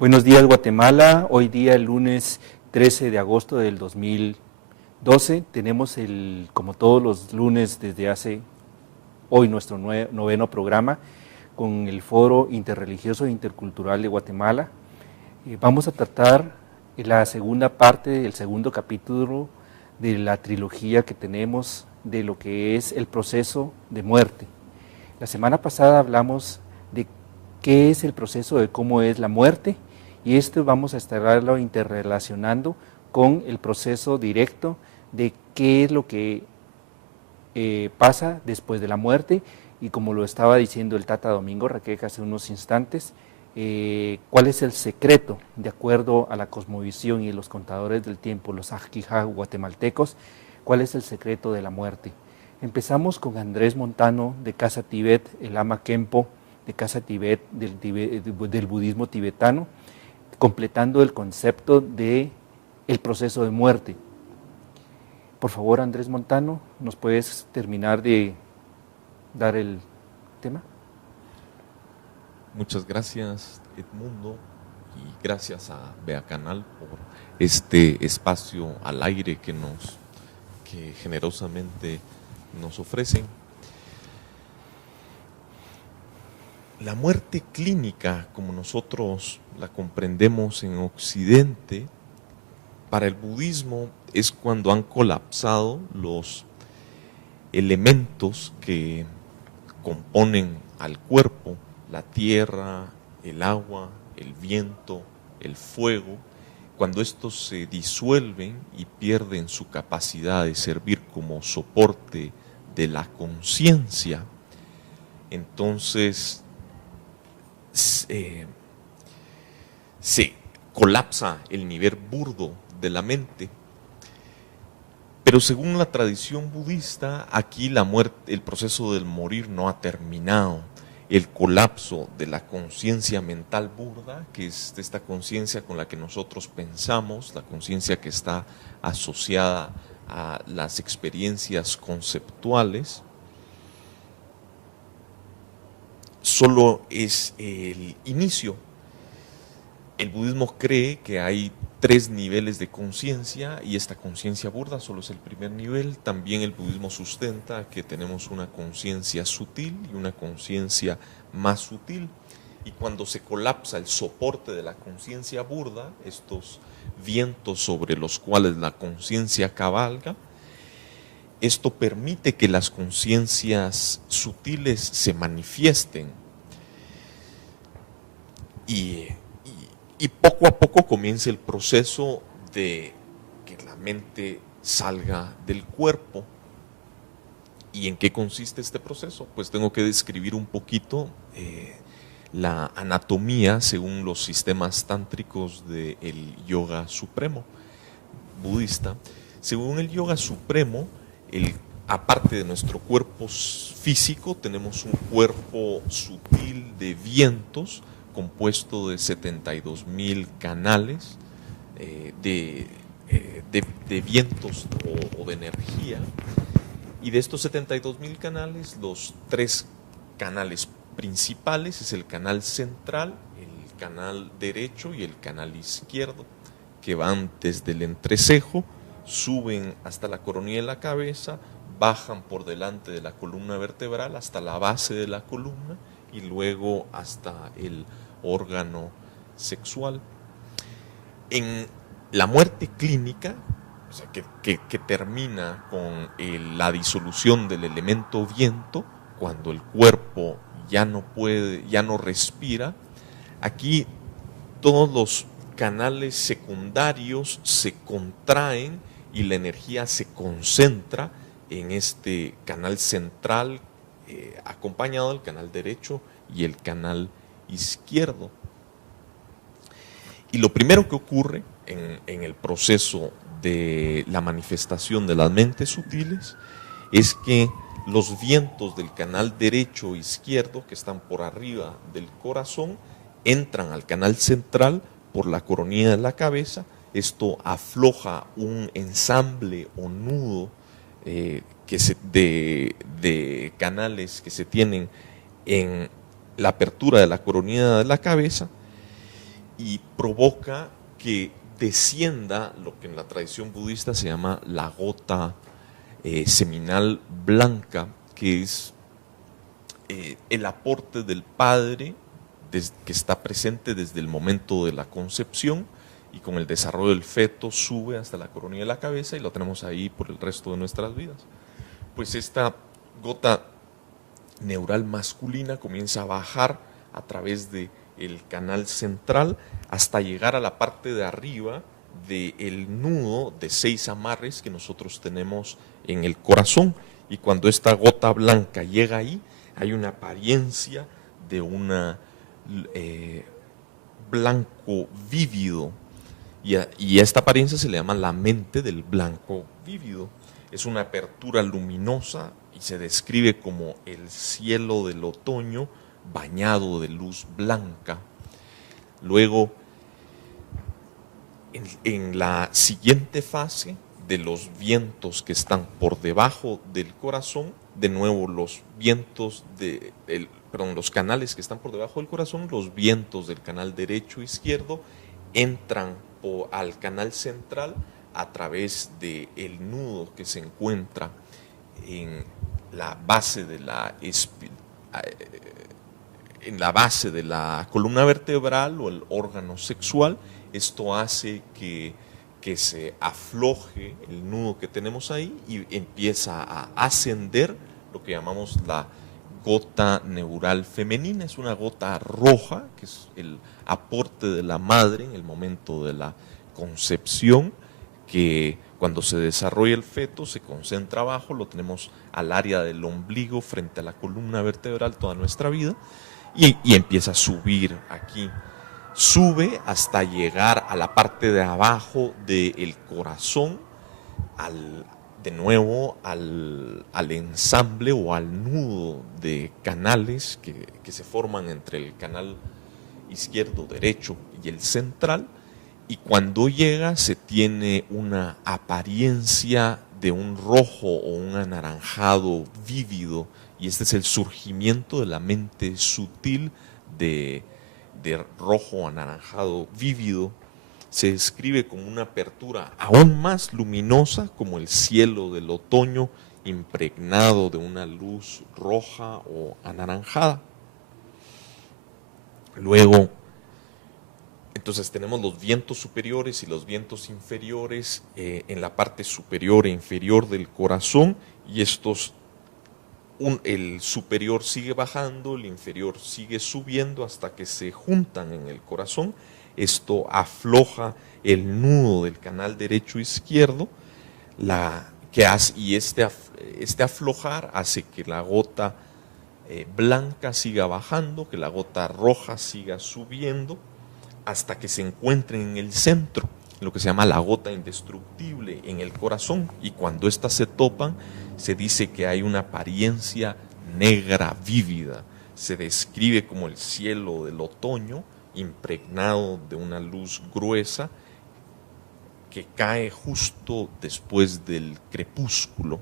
Buenos días, Guatemala. Hoy día, el lunes 13 de agosto del 2012, tenemos como todos los lunes desde hace hoy, nuestro noveno programa con el Foro Interreligioso e Intercultural de Guatemala. Vamos a tratar la segunda parte, el segundo capítulo de la trilogía que tenemos de lo que es el proceso de muerte. La semana pasada hablamos de qué es el proceso, de cómo es la muerte, y esto vamos a estarlo interrelacionando con el proceso directo de qué es lo que pasa después de la muerte, y como lo estaba diciendo el Tata Domingo Raqueca hace unos instantes, cuál es el secreto, de acuerdo a la cosmovisión y los contadores del tiempo, los Ajquijá guatemaltecos, cuál es el secreto de la muerte. Empezamos con Andrés Montano de Casa Tibet, el Ama Khenpo de Casa Tibet, del budismo tibetano, completando el concepto de el proceso de muerte. Por favor, Andrés Montano, ¿nos puedes terminar de dar el tema? Muchas gracias, Edmundo, y gracias a Bea Canal por este espacio al aire que generosamente nos ofrecen. La muerte clínica, como nosotros la comprendemos en Occidente, para el budismo es cuando han colapsado los elementos que componen al cuerpo, la tierra, el agua, el viento, el fuego, cuando estos se disuelven y pierden su capacidad de servir como soporte de la conciencia, entonces se colapsa el nivel burdo de la mente. Pero según la tradición budista, aquí la muerte, el proceso del morir no ha terminado. El colapso de la conciencia mental burda, que es esta conciencia con la que nosotros pensamos, la conciencia que está asociada a las experiencias conceptuales, solo es el inicio. El budismo cree que hay 3 niveles de conciencia y esta conciencia burda solo es el primer nivel. También el budismo sustenta que tenemos una conciencia sutil y una conciencia más sutil. Y cuando se colapsa el soporte de la conciencia burda, estos vientos sobre los cuales la conciencia cabalga, esto permite que las conciencias sutiles se manifiesten y poco a poco comienza el proceso de que la mente salga del cuerpo. ¿Y en qué consiste este proceso? Pues tengo que describir un poquito la anatomía según los sistemas tántricos del yoga supremo budista. Según el yoga supremo, aparte de nuestro cuerpo físico, tenemos un cuerpo sutil de vientos compuesto de 72,000 canales de vientos o de energía. Y de estos 72,000 canales, los 3 canales principales es el canal central, el canal derecho y el canal izquierdo, que van desde el entrecejo, suben hasta la coronilla de la cabeza, bajan por delante de la columna vertebral hasta la base de la columna y luego hasta el órgano sexual. En la muerte clínica, o sea, que termina con la disolución del elemento viento, cuando el cuerpo ya no puede, ya no respira, aquí todos los canales secundarios se contraen y la energía se concentra en este canal central, acompañado del canal derecho y el canal izquierdo. Y lo primero que ocurre en el proceso de la manifestación de las mentes sutiles es que los vientos del canal derecho e izquierdo, que están por arriba del corazón, entran al canal central por la coronilla de la cabeza. Esto afloja un ensamble o nudo de canales que se tienen en la apertura de la coronilla de la cabeza, y provoca que descienda lo que en la tradición budista se llama la gota seminal blanca, que es el aporte del Padre que está presente desde el momento de la concepción, y con el desarrollo del feto sube hasta la coronilla de la cabeza y lo tenemos ahí por el resto de nuestras vidas. Pues esta gota neural masculina comienza a bajar a través del canal central hasta llegar a la parte de arriba del nudo de 6 amarres que nosotros tenemos en el corazón, y cuando esta gota blanca llega ahí, hay una apariencia de un blanco vívido, y a esta apariencia se le llama la mente del blanco vívido. Es una apertura luminosa y se describe como el cielo del otoño bañado de luz blanca. Luego, en la siguiente fase de los vientos que están por debajo del corazón, de nuevo los los canales que están por debajo del corazón, los vientos del canal derecho e izquierdo entran al canal central a través del nudo que se encuentra en la base de la columna vertebral o el órgano sexual. Esto hace que se afloje el nudo que tenemos ahí y empieza a ascender lo que llamamos la gota neural femenina. Es una gota roja, que es el aporte de la madre en el momento de la concepción, que cuando se desarrolla el feto se concentra abajo, lo tenemos al área del ombligo frente a la columna vertebral toda nuestra vida, y empieza a subir aquí. Sube hasta llegar a la parte de abajo del corazón, de nuevo al ensamble o al nudo de canales que se forman entre el canal izquierdo, derecho y el central, y cuando llega se tiene una apariencia de un rojo o un anaranjado vívido, y este es el surgimiento de la mente sutil de rojo anaranjado vívido. Se describe como una apertura aún más luminosa, como el cielo del otoño impregnado de una luz roja o anaranjada. Luego, entonces tenemos los vientos superiores y los vientos inferiores en la parte superior e inferior del corazón, y el superior sigue bajando, el inferior sigue subiendo hasta que se juntan en el corazón. Esto afloja el nudo del canal derecho e izquierdo, y este aflojar hace que la gota blanca siga bajando, que la gota roja siga subiendo, hasta que se encuentren en el centro, lo que se llama la gota indestructible en el corazón, y cuando éstas se topan, se dice que hay una apariencia negra vívida. Se describe como el cielo del otoño impregnado de una luz gruesa que cae justo después del crepúsculo.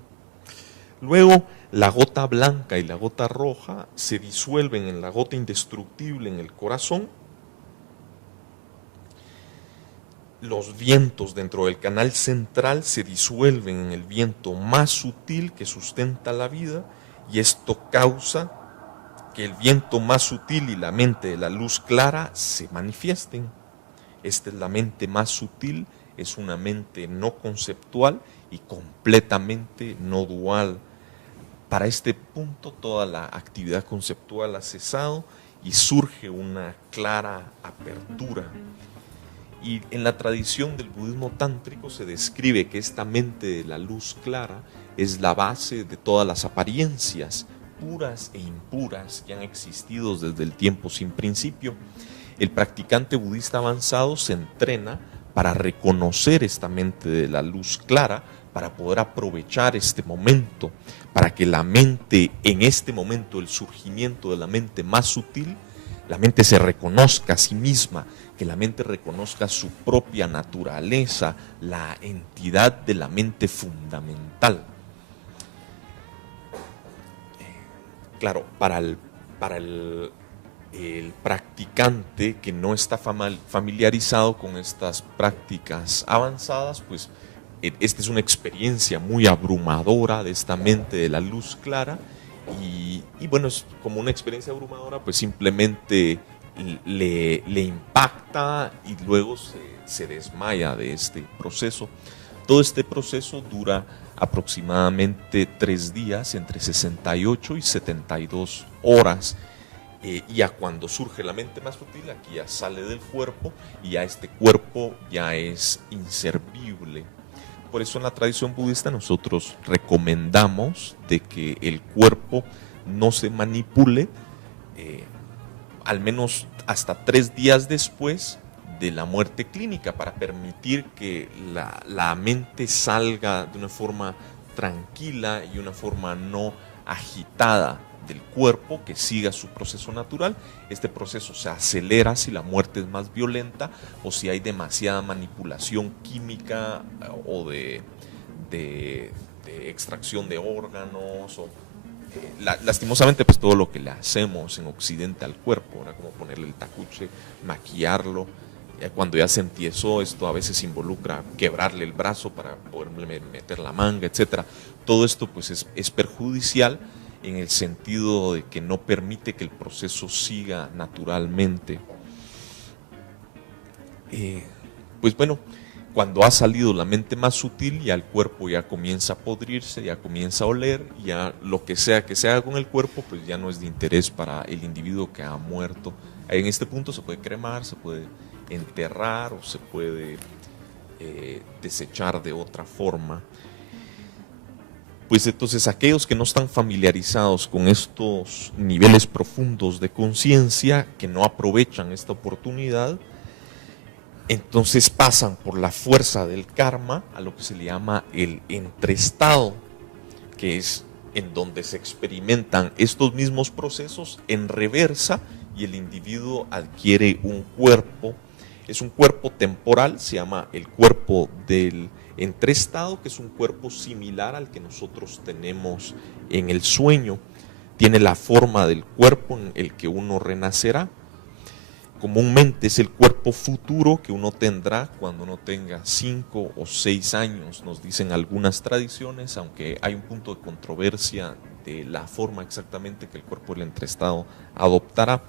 Luego, la gota blanca y la gota roja se disuelven en la gota indestructible en el corazón. Los vientos dentro del canal central se disuelven en el viento más sutil que sustenta la vida, y esto causa que el viento más sutil y la mente de la luz clara se manifiesten. Esta es la mente más sutil, es una mente no conceptual y completamente no dual. Para este punto toda la actividad conceptual ha cesado y surge una clara apertura. Y en la tradición del budismo tántrico se describe que esta mente de la luz clara es la base de todas las apariencias puras e impuras que han existido desde el tiempo sin principio. El practicante budista avanzado se entrena para reconocer esta mente de la luz clara, para poder aprovechar este momento, para que la mente, en este momento, el surgimiento de la mente más sutil, la mente se reconozca a sí misma, que la mente reconozca su propia naturaleza, la entidad de la mente fundamental. Claro, para el el practicante que no está familiarizado con estas prácticas avanzadas, pues esta es una experiencia muy abrumadora de esta mente de la luz clara y bueno, es como una experiencia abrumadora, pues simplemente le impacta y luego se desmaya de este proceso. Todo este proceso dura aproximadamente 3 días, entre 68 y 72 horas. Y a cuando surge la mente más sutil, aquí ya sale del cuerpo y ya este cuerpo ya es inservible. Por eso en la tradición budista nosotros recomendamos de que el cuerpo no se manipule al menos hasta 3 días después de la muerte clínica, para permitir que la mente salga de una forma tranquila y una forma no agitada del cuerpo, que siga su proceso natural. Este proceso se acelera si la muerte es más violenta o si hay demasiada manipulación química o de extracción de órganos o lastimosamente pues todo lo que le hacemos en Occidente al cuerpo, ¿verdad? Como ponerle el tacuche, maquillarlo. Cuando ya se empiezó, esto a veces involucra quebrarle el brazo para poderle meter la manga, etcétera. Todo esto pues es perjudicial en el sentido de que no permite que el proceso siga naturalmente. Pues bueno, cuando ha salido la mente más sutil, ya el cuerpo ya comienza a podrirse, ya comienza a oler, ya lo que sea que se haga con el cuerpo, pues ya no es de interés para el individuo que ha muerto. En este punto se puede cremar, se puede enterrar o se puede desechar de otra forma. Pues entonces aquellos que no están familiarizados con estos niveles profundos de conciencia, que no aprovechan esta oportunidad, entonces pasan por la fuerza del karma a lo que se le llama el entreestado, que es en donde se experimentan estos mismos procesos en reversa y el individuo adquiere un cuerpo. Es un cuerpo temporal, se llama el cuerpo del entreestado, que es un cuerpo similar al que nosotros tenemos en el sueño. Tiene la forma del cuerpo en el que uno renacerá. Comúnmente es el cuerpo futuro que uno tendrá cuando uno tenga 5 o 6 años, nos dicen algunas tradiciones, aunque hay un punto de controversia de la forma exactamente que el cuerpo del entreestado adoptará.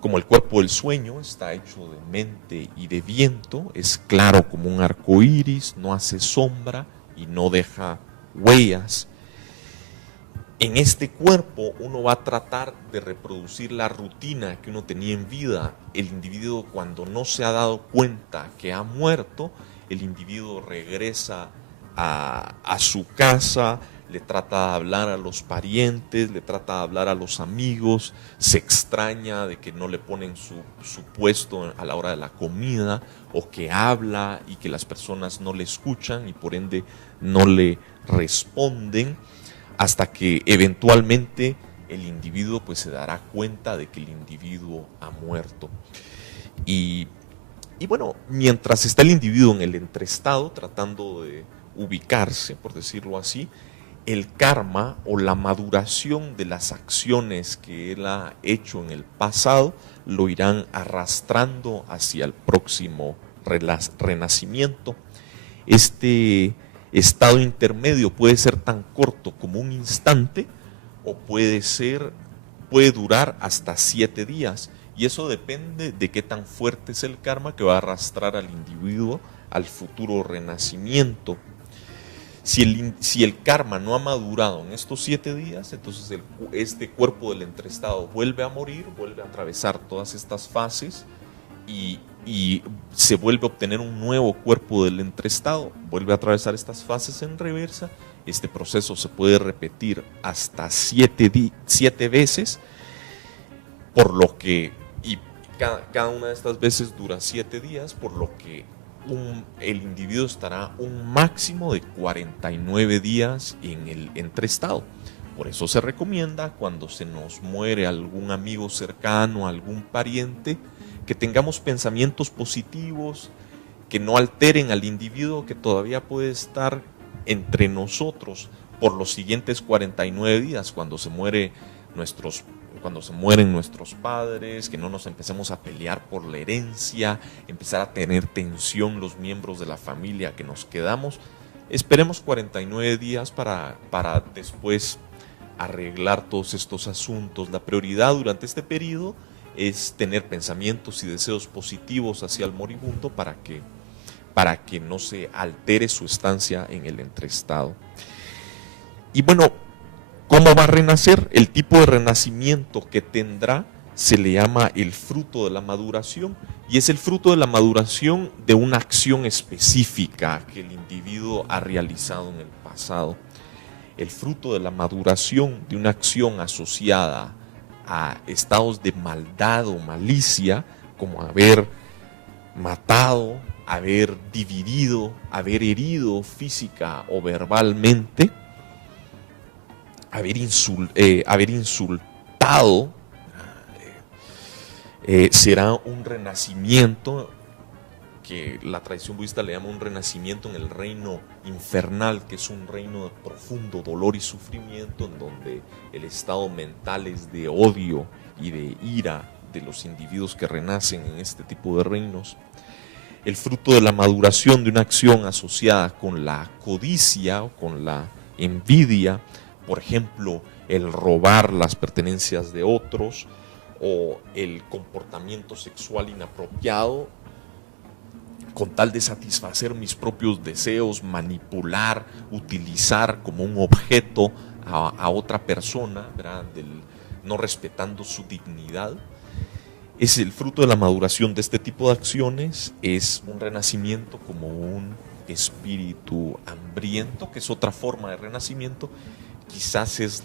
Como el cuerpo del sueño está hecho de mente y de viento, es claro como un arco iris, no hace sombra y no deja huellas. En este cuerpo uno va a tratar de reproducir la rutina que uno tenía en vida. El individuo, cuando no se ha dado cuenta que ha muerto, el individuo regresa a su casa, le trata de hablar a los parientes, le trata de hablar a los amigos, se extraña de que no le ponen su puesto a la hora de la comida, o que habla y que las personas no le escuchan y por ende no le responden, hasta que eventualmente el individuo pues se dará cuenta de que el individuo ha muerto. Y bueno, mientras está el individuo en el entreestado tratando de ubicarse, por decirlo así, el karma o la maduración de las acciones que él ha hecho en el pasado lo irán arrastrando hacia el próximo renacimiento. Este estado intermedio puede ser tan corto como un instante o puede durar hasta 7 días, y eso depende de qué tan fuerte es el karma que va a arrastrar al individuo al futuro renacimiento. Si el karma no ha madurado en estos 7 días, entonces este cuerpo del entreestado vuelve a morir, vuelve a atravesar todas estas fases y se vuelve a obtener un nuevo cuerpo del entreestado, vuelve a atravesar estas fases en reversa. Este proceso se puede repetir hasta 7 veces, por lo que, y cada una de estas veces dura 7 días, por lo que el individuo estará un máximo de 49 días en el entreestado. Por eso se recomienda, cuando se nos muere algún amigo cercano, algún pariente, que tengamos pensamientos positivos, que no alteren al individuo que todavía puede estar entre nosotros por los siguientes 49 días, cuando cuando se mueren nuestros padres, que no nos empecemos a pelear por la herencia, empezar a tener tensión los miembros de la familia que nos quedamos. Esperemos 49 días para después arreglar todos estos asuntos. La prioridad durante este periodo es tener pensamientos y deseos positivos hacia el moribundo para que no se altere su estancia en el entreestado. Y bueno, ¿cómo va a renacer? El tipo de renacimiento que tendrá se le llama el fruto de la maduración, y es el fruto de la maduración de una acción específica que el individuo ha realizado en el pasado. El fruto de la maduración de una acción asociada a estados de maldad o malicia, como haber matado, haber dividido, haber herido física o verbalmente, haber insultado, será un renacimiento que la tradición budista le llama un renacimiento en el reino infernal, que es un reino de profundo dolor y sufrimiento, en donde el estado mental es de odio y de ira de los individuos que renacen en este tipo de reinos. El fruto de la maduración de una acción asociada con la codicia o con la envidia, por ejemplo, el robar las pertenencias de otros o el comportamiento sexual inapropiado con tal de satisfacer mis propios deseos, manipular, utilizar como un objeto a otra persona, ¿verdad? No respetando su dignidad. Es el fruto de la maduración de este tipo de acciones, es un renacimiento como un espíritu hambriento, que es otra forma de renacimiento. Quizás es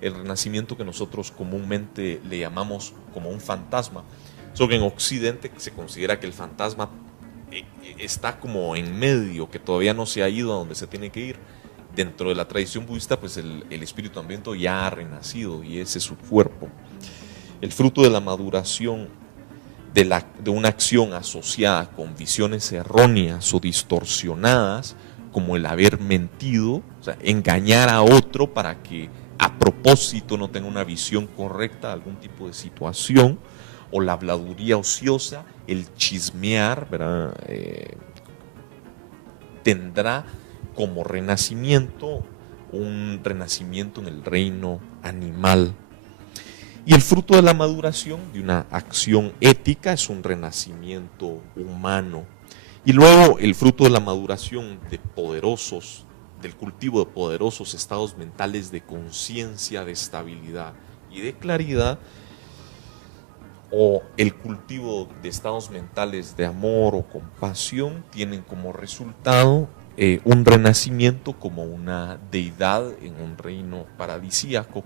el renacimiento que nosotros comúnmente le llamamos como un fantasma. Solo que en Occidente se considera que el fantasma está como en medio, que todavía no se ha ido a donde se tiene que ir. Dentro de la tradición budista, pues el espíritu hambriento ya ha renacido y ese es su cuerpo. El fruto de la maduración de una acción asociada con visiones erróneas o distorsionadas, como el haber mentido, o sea, engañar a otro para que a propósito no tenga una visión correcta de algún tipo de situación, o la habladuría ociosa, el chismear, ¿verdad? Tendrá como renacimiento un renacimiento en el reino animal. Y el fruto de la maduración de una acción ética es un renacimiento humano. Y luego el fruto de la maduración del cultivo de poderosos estados mentales de conciencia, de estabilidad y de claridad, o el cultivo de estados mentales de amor o compasión, tienen como resultado un renacimiento como una deidad en un reino paradisíaco.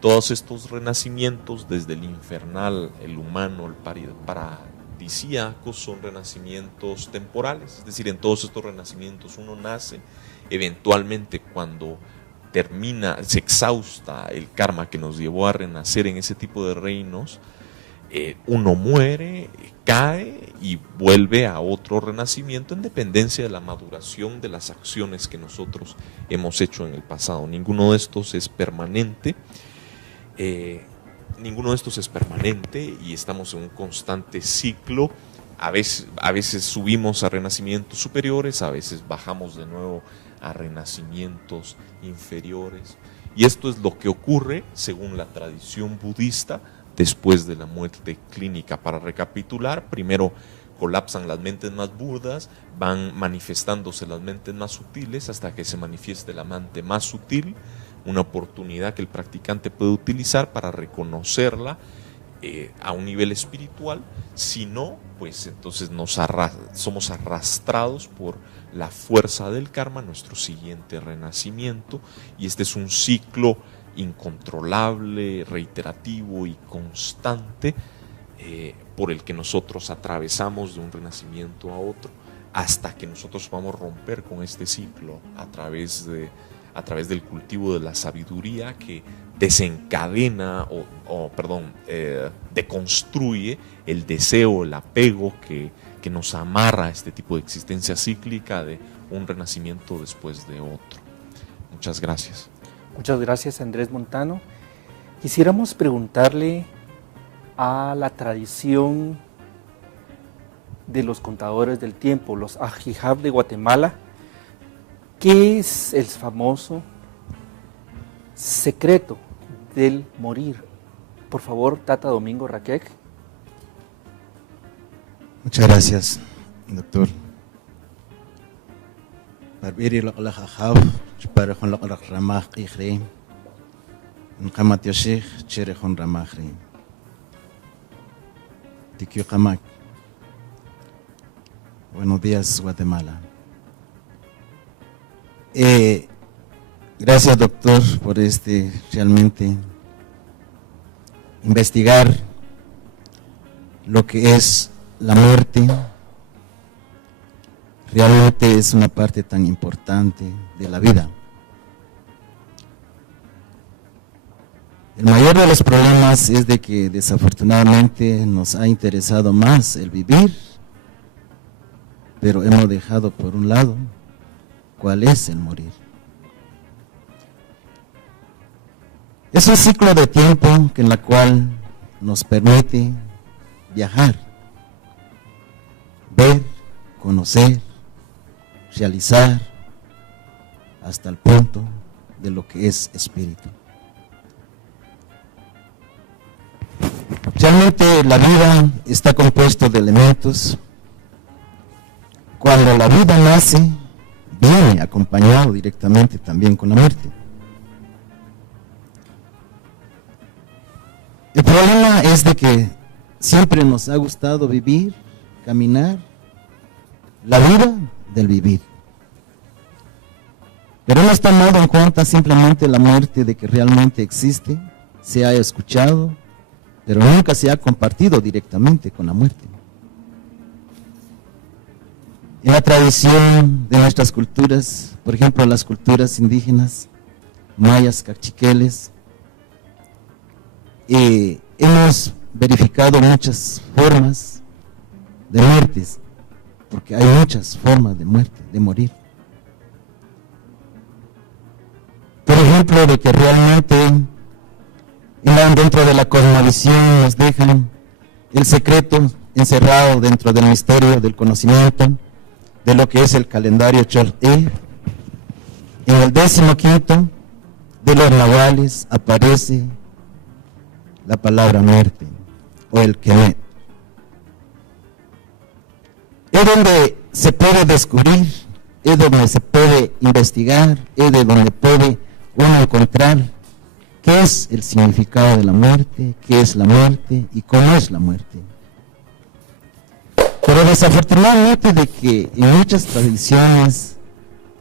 Todos estos renacimientos, desde el infernal, el humano, el paradisíaco, son renacimientos temporales. Es decir, en todos estos renacimientos uno nace, eventualmente cuando se exhausta el karma que nos llevó a renacer en ese tipo de reinos, uno muere, cae y vuelve a otro renacimiento en dependencia de la maduración de las acciones que nosotros hemos hecho en el pasado. Ninguno de estos es permanente. Y estamos en un constante ciclo. A veces subimos a renacimientos superiores, a veces bajamos de nuevo a renacimientos inferiores. Y esto es lo que ocurre según la tradición budista después de la muerte clínica. Para recapitular, primero colapsan las mentes más burdas, van manifestándose las mentes más sutiles hasta que se manifieste la mente más sutil, una oportunidad que el practicante puede utilizar para reconocerla a un nivel espiritual. Si no, pues entonces somos arrastrados por la fuerza del karma a nuestro siguiente renacimiento, y este es un ciclo incontrolable, reiterativo y constante por el que nosotros atravesamos de un renacimiento a otro hasta que nosotros vamos a romper con este ciclo a través del cultivo de la sabiduría que desencadena deconstruye el deseo, el apego que nos amarra a este tipo de existencia cíclica de un renacimiento después de otro. Muchas gracias. Muchas gracias, Andrés Montano. Quisiéramos preguntarle a la tradición de los contadores del tiempo, los Ajijab de Guatemala, ¿qué es el famoso secreto del morir? Por favor, Tata Domingo Raquec. Muchas gracias, doctor. Barbiri la Ajijab, para con la Ramah Ikhri, en Kamat Yoshik, Chere con Ramah Ikhri. Tikio Kamak. Buenos días, Guatemala. Gracias, doctor, por realmente investigar lo que es la muerte. Realmente es una parte tan importante de la vida. El mayor de los problemas es de que desafortunadamente nos ha interesado más el vivir, pero hemos dejado por un lado cuál es el morir. Es un ciclo de tiempo en la cual nos permite viajar, ver, conocer, realizar hasta el punto de lo que es espíritu. Realmente la vida está compuesta de elementos. Cuando la vida nace, viene acompañado directamente también con la muerte. El problema es de que siempre nos ha gustado vivir, caminar, la vida del vivir. Pero no está tomado en cuenta simplemente la muerte de que realmente existe, se haya escuchado, pero nunca se ha compartido directamente con la muerte. En la tradición de nuestras culturas, por ejemplo las culturas indígenas, mayas, cachiqueles, hemos verificado muchas formas de muertes, porque hay muchas formas de muerte, de morir. Por ejemplo, de que realmente dentro de la cosmovisión nos dejan el secreto encerrado dentro del misterio del conocimiento de lo que es el calendario Chol'e. En el 15º de los nahuales aparece la palabra muerte o el Kemet. Es donde se puede descubrir, es donde se puede investigar, es de donde puede uno encontrar qué es el significado de la muerte, qué es la muerte y cómo es la muerte. Pero desafortunadamente de que en muchas tradiciones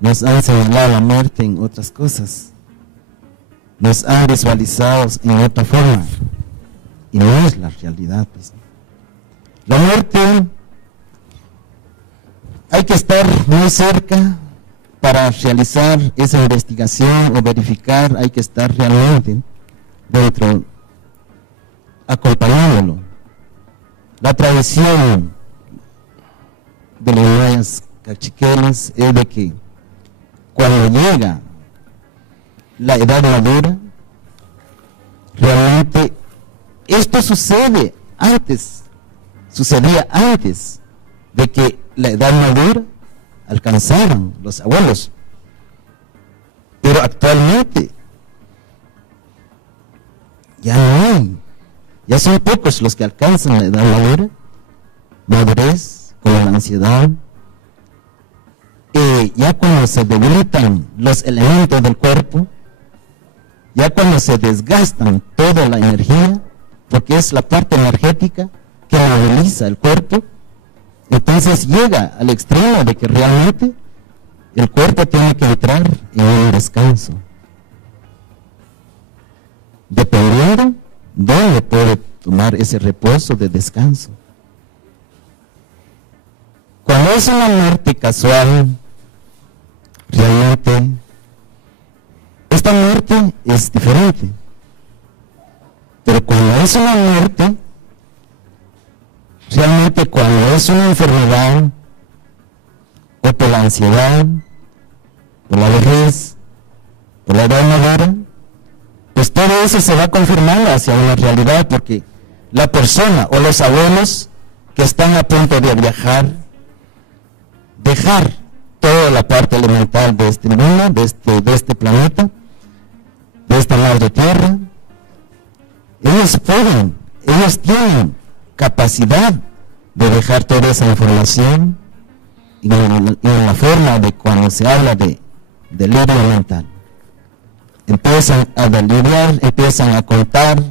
nos han señalado la muerte en otras cosas, nos han visualizado en otra forma y no es la realidad, pues. La muerte hay que estar muy cerca para realizar esa investigación o verificar, hay que estar realmente dentro, acompañándolo. La tradición de los mayas cachiqueles es de que cuando llega la edad madura, realmente esto sucedía antes de que la edad madura alcanzaran los abuelos, pero actualmente ya no hay, ya son pocos los que alcanzan la edad madurez, con la ansiedad, ya cuando se debilitan los elementos del cuerpo, ya cuando se desgastan toda la energía, porque es la parte energética que moviliza el cuerpo, entonces llega al extremo de que realmente el cuerpo tiene que entrar en un descanso. Dependiendo dónde puede tomar ese reposo de descanso. Cuando es una muerte casual, realmente esta muerte es diferente. Pero cuando es una muerte, realmente cuando es una enfermedad, o por la ansiedad, por la vejez, por la edad madura, pues todo eso se va confirmando hacia una realidad, porque la persona o los abuelos que están a punto de viajar, dejar toda la parte elemental de este mundo, de este planeta, de esta madre tierra, ellos tienen capacidad de dejar toda esa información y en la forma de cuando se habla de delirio mental. Empiezan a delirar, empiezan a contar,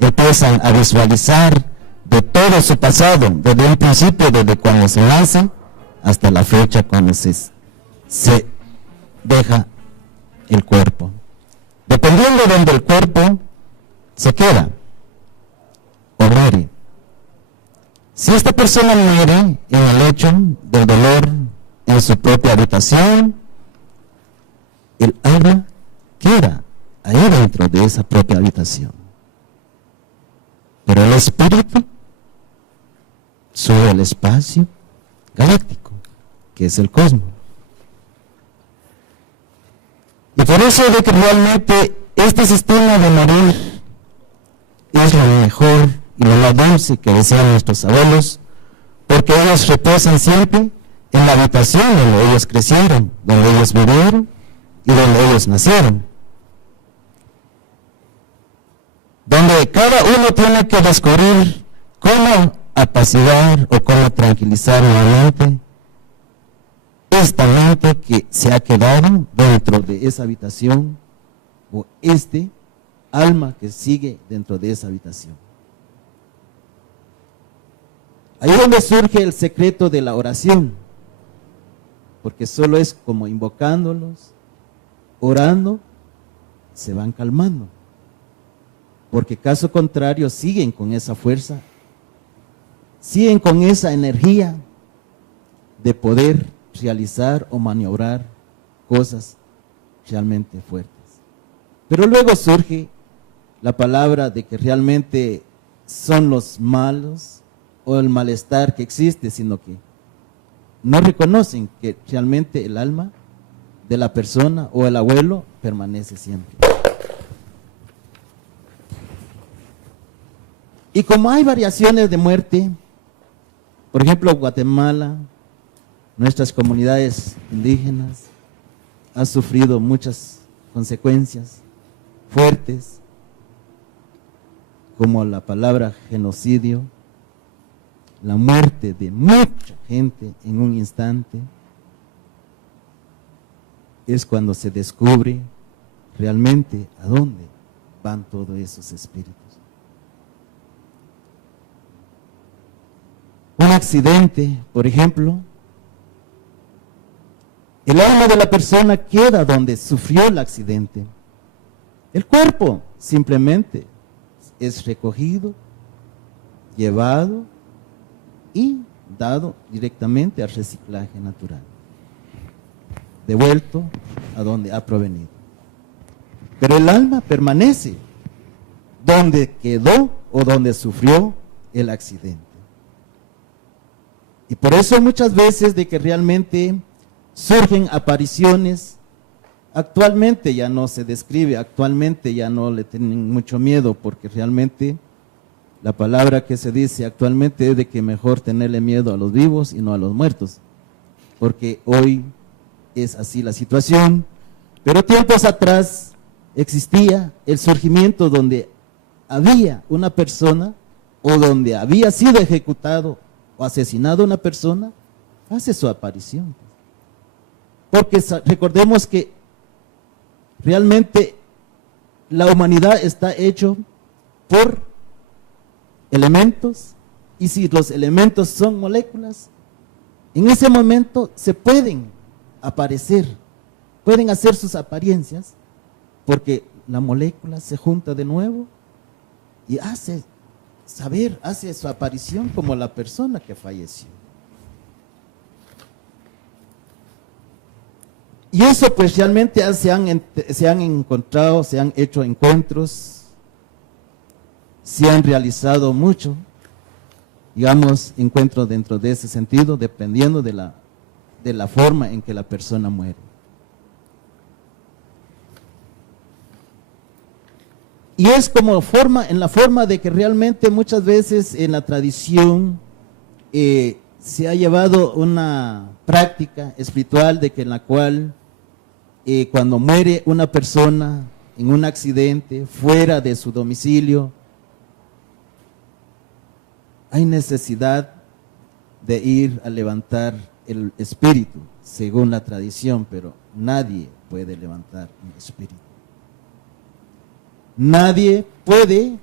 empiezan a visualizar de todo su pasado, desde el principio, desde cuando se nace, hasta la fecha cuando se deja el cuerpo. Dependiendo de donde el cuerpo se queda o muere. Si esta persona muere en el lecho del dolor en su propia habitación, el alma queda ahí dentro de esa propia habitación. Pero el espíritu sube al espacio galáctico, que es el cosmos. Y por eso de que realmente este sistema de morir es lo mejor y lo más dulce que decían nuestros abuelos, porque ellos reposan siempre en la habitación donde ellos crecieron, donde ellos vivieron y donde ellos nacieron. Donde cada uno tiene que descubrir cómo apaciguar o cómo tranquilizar nuevamente esta mente que se ha quedado dentro de esa habitación o este alma que sigue dentro de esa habitación. Ahí es donde surge el secreto de la oración, porque solo es como invocándolos, orando, se van calmando, porque caso contrario siguen con esa fuerza, siguen con esa energía de poder realizar o maniobrar cosas realmente fuertes. Pero luego surge la palabra de que realmente son los malos o el malestar que existe, sino que no reconocen que realmente el alma de la persona o el abuelo permanece siempre. Y como hay variaciones de muerte, por ejemplo, Guatemala, nuestras comunidades indígenas han sufrido muchas consecuencias fuertes, como la palabra genocidio, la muerte de mucha gente en un instante. Es cuando se descubre realmente a dónde van todos esos espíritus. Un accidente, por ejemplo, el alma de la persona queda donde sufrió el accidente. El cuerpo simplemente es recogido, llevado y dado directamente al reciclaje natural, devuelto a donde ha provenido. Pero el alma permanece donde quedó o donde sufrió el accidente. Y por eso muchas veces de que realmente surgen apariciones, actualmente ya no se describe, actualmente ya no le tienen mucho miedo, porque realmente la palabra que se dice actualmente es de que mejor tenerle miedo a los vivos y no a los muertos, porque hoy es así la situación. Pero tiempos atrás existía el surgimiento donde había una persona o donde había sido ejecutado o asesinado una persona, hace su aparición. Porque recordemos que realmente la humanidad está hecho por elementos, y si los elementos son moléculas, en ese momento se pueden aparecer, pueden hacer sus apariencias, porque la molécula se junta de nuevo y hace su aparición como la persona que falleció. Y eso pues realmente se han encontrado, se han hecho encuentros, se han realizado mucho, digamos, encuentros dentro de ese sentido, dependiendo de la forma en que la persona muere. Y es como en la forma de que realmente muchas veces en la tradición se ha llevado una práctica espiritual de que en la cual cuando muere una persona en un accidente fuera de su domicilio, hay necesidad de ir a levantar el espíritu, según la tradición, pero nadie puede levantar un espíritu. Nadie puede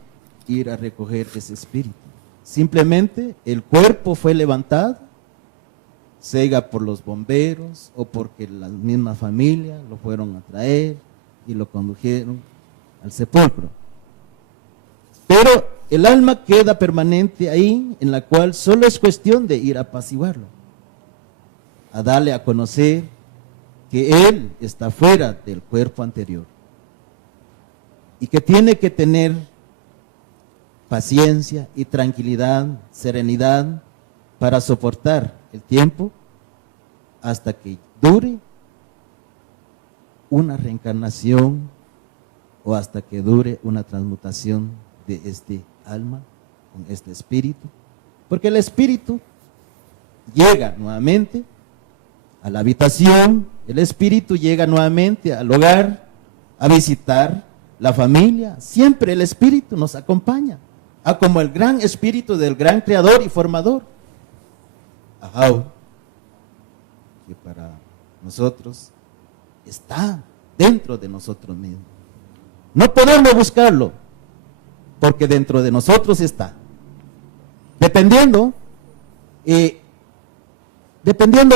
ir a recoger ese espíritu. Simplemente el cuerpo fue levantado, sea por los bomberos o porque la misma familia lo fueron a traer y lo condujeron al sepulcro. Pero el alma queda permanente ahí, en la cual solo es cuestión de ir a apaciguarlo, a darle a conocer que él está fuera del cuerpo anterior y que tiene que tener paciencia y tranquilidad, serenidad para soportar el tiempo hasta que dure una reencarnación o hasta que dure una transmutación de este alma con este espíritu, porque el espíritu llega nuevamente a la habitación, el espíritu llega nuevamente al hogar, a visitar la familia. Siempre el espíritu nos acompaña, como el gran espíritu del gran creador y formador. Que para nosotros está dentro de nosotros mismos. No podemos buscarlo, porque dentro de nosotros está. Dependiendo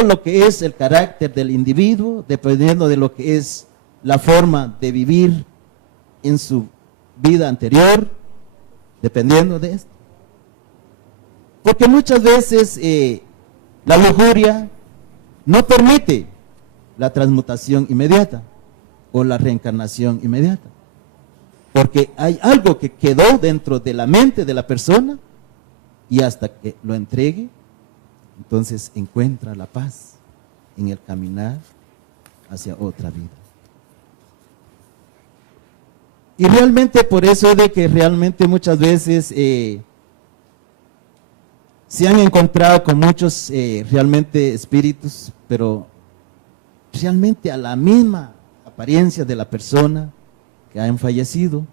lo que es el carácter del individuo, dependiendo de lo que es la forma de vivir en su vida anterior, dependiendo de esto. Porque muchas veces la lujuria no permite la transmutación inmediata o la reencarnación inmediata. Porque hay algo que quedó dentro de la mente de la persona y hasta que lo entregue, entonces encuentra la paz en el caminar hacia otra vida. Y realmente por eso es de que realmente muchas veces se han encontrado con muchos realmente espíritus, pero realmente a la misma apariencia de la persona que han fallecido.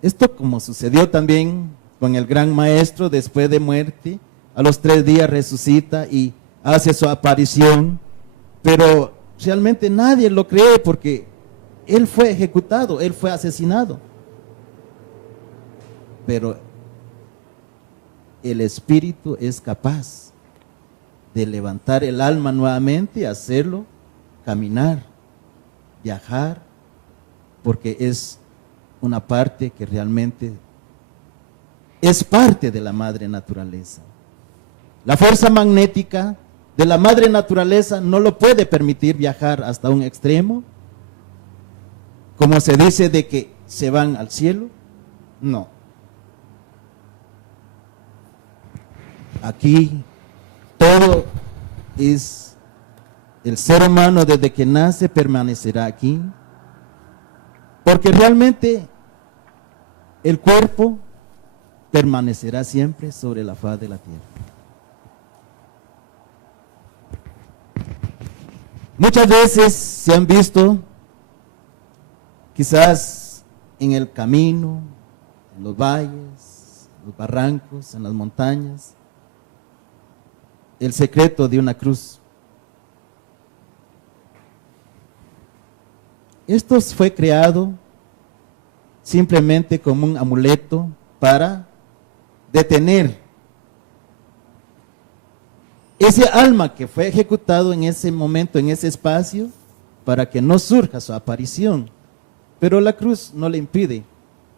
Esto como sucedió también con el gran maestro, después de muerte, a los 3 días resucita y hace su aparición, pero realmente nadie lo cree porque él fue ejecutado, él fue asesinado. Pero el espíritu es capaz de levantar el alma nuevamente y hacerlo caminar, viajar, porque es una parte que realmente es parte de la madre naturaleza. La fuerza magnética de la madre naturaleza no lo puede permitir viajar hasta un extremo, como se dice de que se van al cielo. No. Aquí todo es, el ser humano desde que nace permanecerá aquí, porque realmente el cuerpo permanecerá siempre sobre la faz de la tierra. Muchas veces se han visto, quizás en el camino, en los valles, en los barrancos, en las montañas, el secreto de una cruz. Esto fue creado simplemente como un amuleto para detener ese alma que fue ejecutado en ese momento, en ese espacio, para que no surja su aparición. Pero la cruz no le impide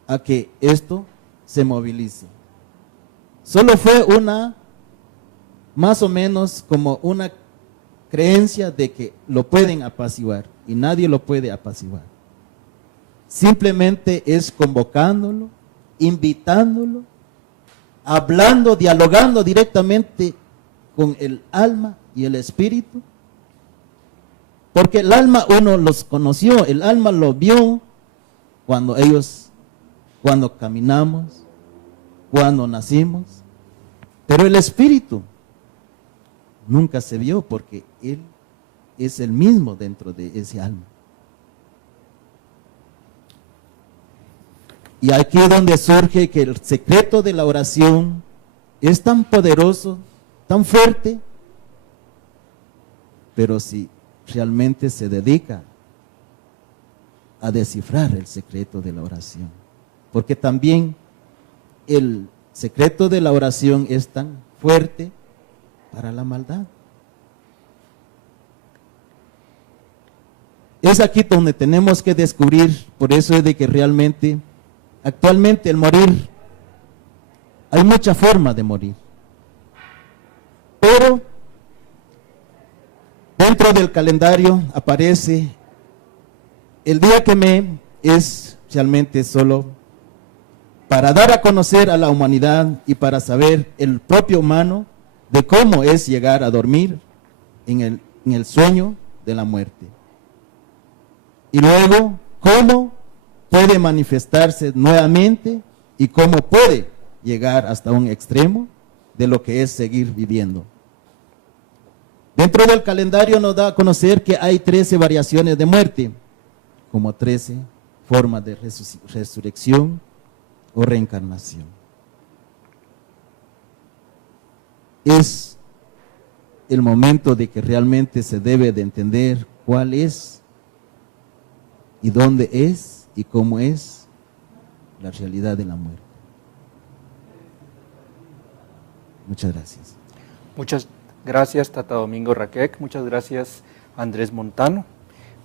a que esto se movilice. Solo fue más o menos como una creencia de que lo pueden apaciguar, y nadie lo puede apaciguar. Simplemente es convocándolo, invitándolo, hablando, dialogando directamente con el alma y el espíritu, porque el alma uno los conoció, el alma lo vio cuando ellos cuando caminamos, cuando nacimos, pero el espíritu nunca se vio porque Él es el mismo dentro de ese alma. Y aquí es donde surge que el secreto de la oración es tan poderoso, tan fuerte, pero si realmente se dedica a descifrar el secreto de la oración, porque también el secreto de la oración es tan fuerte para la maldad. Es aquí donde tenemos que descubrir, por eso es de que realmente, actualmente el morir, hay mucha forma de morir, pero dentro del calendario aparece el día que me es realmente solo para dar a conocer a la humanidad y para saber el propio humano de cómo es llegar a dormir en el sueño de la muerte. Y luego, cómo puede manifestarse nuevamente y cómo puede llegar hasta un extremo de lo que es seguir viviendo. Dentro del calendario nos da a conocer que hay 13 variaciones de muerte, como 13 formas de resurrección o reencarnación. Es el momento de que realmente se debe de entender cuál es y dónde es y cómo es la realidad de la muerte. Muchas gracias. Muchas gracias, Tata Domingo Raquec. Muchas gracias, Andrés Montano.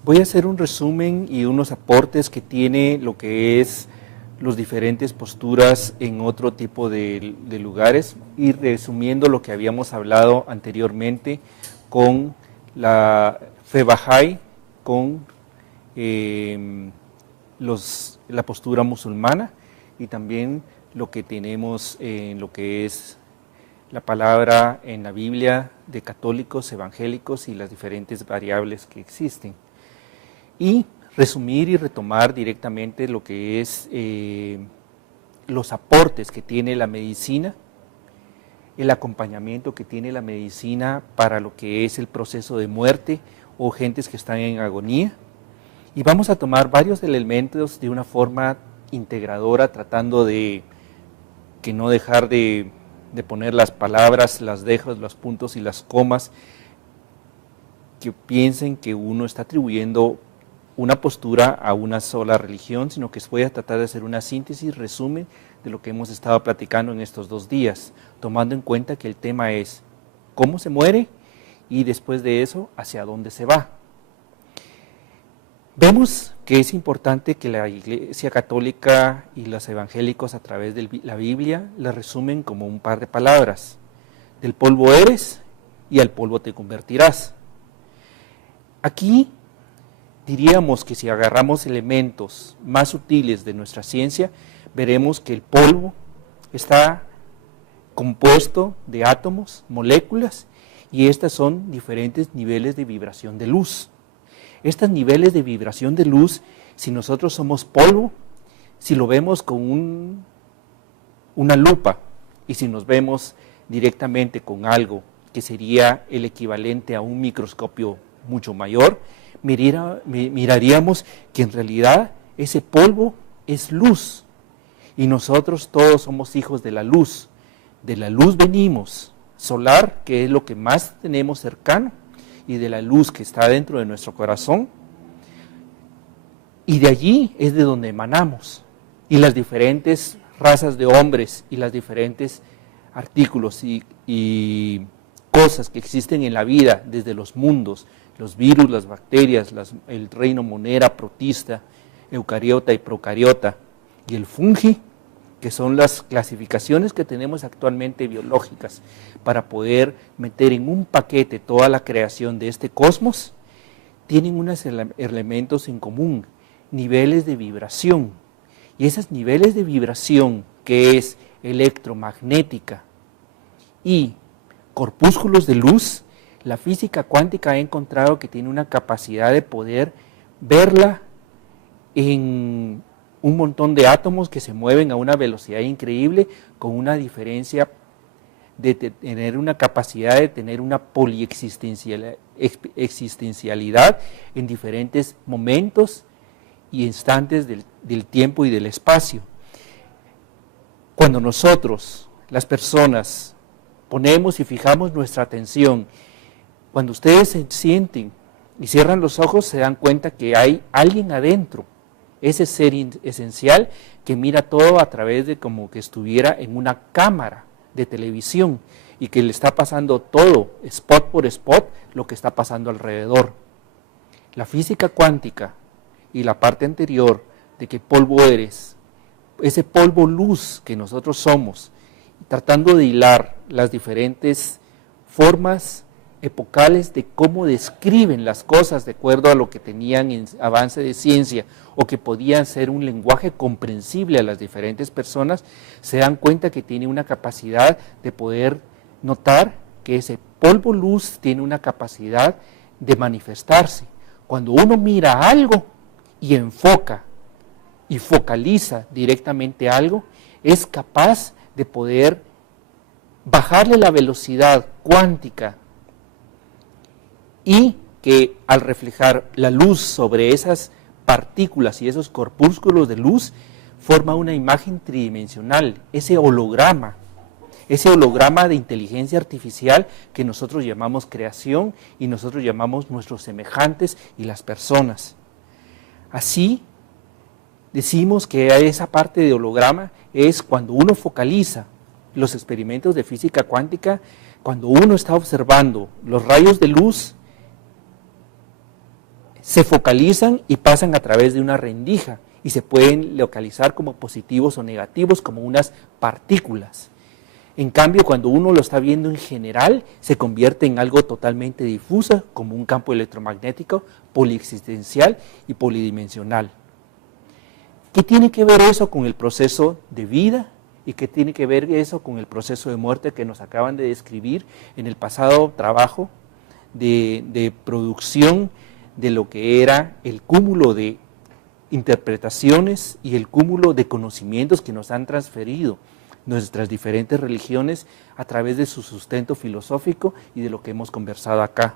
Voy a hacer un resumen y unos aportes que tiene lo que es las diferentes posturas en otro tipo de lugares y resumiendo lo que habíamos hablado anteriormente con la fe Bahá'í, con la postura musulmana y también lo que tenemos en lo que es la palabra en la Biblia de católicos, evangélicos y las diferentes variables que existen. Y resumir y retomar directamente lo que es los aportes que tiene la medicina, el acompañamiento que tiene la medicina para lo que es el proceso de muerte o gentes que están en agonía. Y vamos a tomar varios elementos de una forma integradora, tratando de que no dejar de poner las palabras, las dejas, los puntos y las comas, que piensen que uno está atribuyendo una postura a una sola religión, sino que voy a tratar de hacer una síntesis, resumen de lo que hemos estado platicando en estos 2 días, tomando en cuenta que el tema es cómo se muere y después de eso hacia dónde se va. Vemos que es importante que la Iglesia Católica y los evangélicos a través de la Biblia la resumen como un par de palabras: del polvo eres y al polvo te convertirás. Aquí diríamos que si agarramos elementos más sutiles de nuestra ciencia, veremos que el polvo está compuesto de átomos, moléculas, y estas son diferentes niveles de vibración de luz. Estos niveles de vibración de luz, si nosotros somos polvo, si lo vemos con una lupa y si nos vemos directamente con algo que sería el equivalente a un microscopio mucho mayor, miraríamos que en realidad ese polvo es luz y nosotros todos somos hijos de la luz venimos, solar, que es lo que más tenemos cercano, y de la luz que está dentro de nuestro corazón, y de allí es de donde emanamos, y las diferentes razas de hombres y las diferentes artículos y cosas que existen en la vida, desde los mundos, los virus, las bacterias, el reino monera, protista, eucariota y procariota, y el fungi, que son las clasificaciones que tenemos actualmente biológicas para poder meter en un paquete toda la creación de este cosmos, tienen unos elementos en común, niveles de vibración. Y esos niveles de vibración, que es electromagnética y corpúsculos de luz, la física cuántica ha encontrado que tiene una capacidad de poder verla en un montón de átomos que se mueven a una velocidad increíble con una diferencia de tener una capacidad de tener una poliexistencialidad en diferentes momentos y instantes del tiempo y del espacio. Cuando nosotros, las personas, ponemos y fijamos nuestra atención, cuando ustedes se sienten y cierran los ojos, se dan cuenta que hay alguien adentro, ese ser esencial que mira todo a través de como que estuviera en una cámara de televisión y que le está pasando todo, spot por spot, lo que está pasando alrededor. La física cuántica y la parte anterior de que polvo eres, ese polvo luz que nosotros somos, tratando de hilar las diferentes formas epocales de cómo describen las cosas de acuerdo a lo que tenían en avance de ciencia o que podían ser un lenguaje comprensible a las diferentes personas, se dan cuenta que tiene una capacidad de poder notar que ese polvo luz tiene una capacidad de manifestarse. Cuando uno mira algo y enfoca y focaliza directamente algo, es capaz de poder bajarle la velocidad cuántica y que al reflejar la luz sobre esas partículas y esos corpúsculos de luz, forma una imagen tridimensional, ese holograma de inteligencia artificial que nosotros llamamos creación y nosotros llamamos nuestros semejantes y las personas. Así, decimos que esa parte de holograma es cuando uno focaliza los experimentos de física cuántica, cuando uno está observando los rayos de luz, se focalizan y pasan a través de una rendija y se pueden localizar como positivos o negativos, como unas partículas. En cambio, cuando uno lo está viendo en general, se convierte en algo totalmente difuso, como un campo electromagnético, poliexistencial y polidimensional. ¿Qué tiene que ver eso con el proceso de vida? ¿Y qué tiene que ver eso con el proceso de muerte que nos acaban de describir en el pasado trabajo de producción de lo que era el cúmulo de interpretaciones y el cúmulo de conocimientos que nos han transferido nuestras diferentes religiones a través de su sustento filosófico y de lo que hemos conversado acá?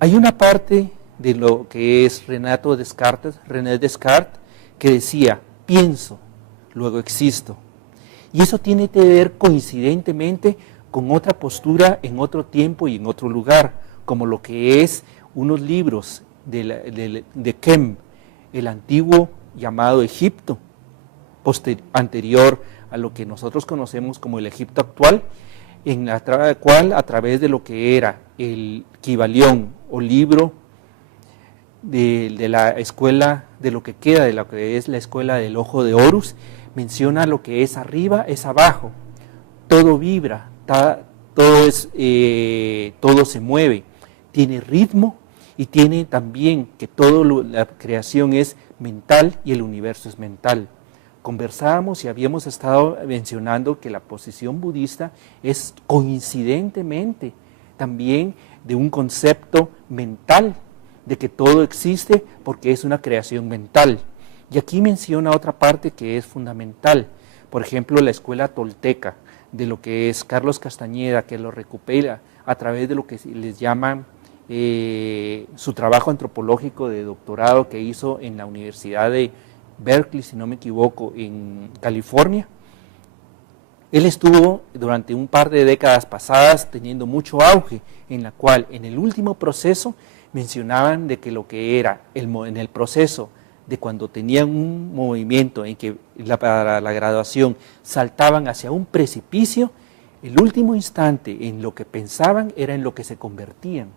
Hay una parte de lo que es René Descartes, que decía, pienso, luego existo. Y eso tiene que ver coincidentemente con otra postura en otro tiempo y en otro lugar, como lo que es unos libros de Kem, el antiguo llamado Egipto, anterior a lo que nosotros conocemos como el Egipto actual, en la cual a través de lo que era el Kybalión o libro de la escuela, de lo que queda de lo que es la escuela del ojo de Horus, menciona lo que es arriba, es abajo, todo vibra, todo se mueve, tiene ritmo y tiene también que toda la creación es mental y el universo es mental. Conversábamos y habíamos estado mencionando que la posición budista es coincidentemente también de un concepto mental, de que todo existe porque es una creación mental. Y aquí menciona otra parte que es fundamental, por ejemplo la escuela tolteca, de lo que es Carlos Castañeda, que lo recupera a través de lo que les llaman su trabajo antropológico de doctorado que hizo en la Universidad de Berkeley, si no me equivoco, en California. Él estuvo durante un par de décadas pasadas teniendo mucho auge, en la cual en el último proceso mencionaban de que lo que era en el proceso de cuando tenían un movimiento en que para la graduación saltaban hacia un precipicio, el último instante en lo que pensaban era en lo que se convertían,